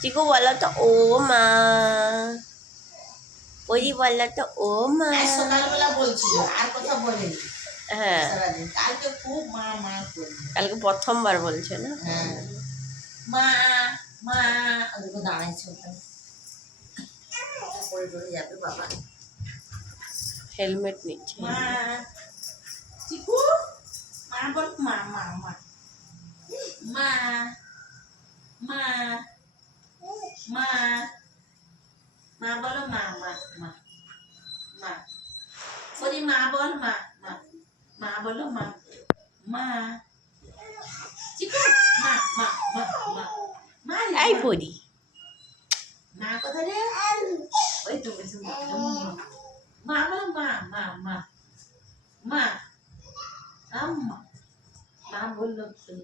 চিকু বলো তো ও মা, পরি বলো তো ও মা। সকালবেলা বলছিল, আর কথা বলেনি হ্যাঁ, সারাদিন। কালকে খুব মা মা করবে। কালকে প্রথমবার বলছে না? হ্যাঁ, মা মা ওদিকে দাঁড়াইছে ওখানে, পড়ে টরে যাবে বাবা। হেলমেট নিচ্ছে। মা চিকু, মা বল, মা মা মা মা মা মা মা বলো, মা মা মা মা বলি, মা বল, মা মা মা বলো, মা মা চিকু, মা মা মা মা মা এই পরি, মা কথা রে, ওই তো বেশি মা বলো, মা মা মা মা আম্মা, মা বললো তো।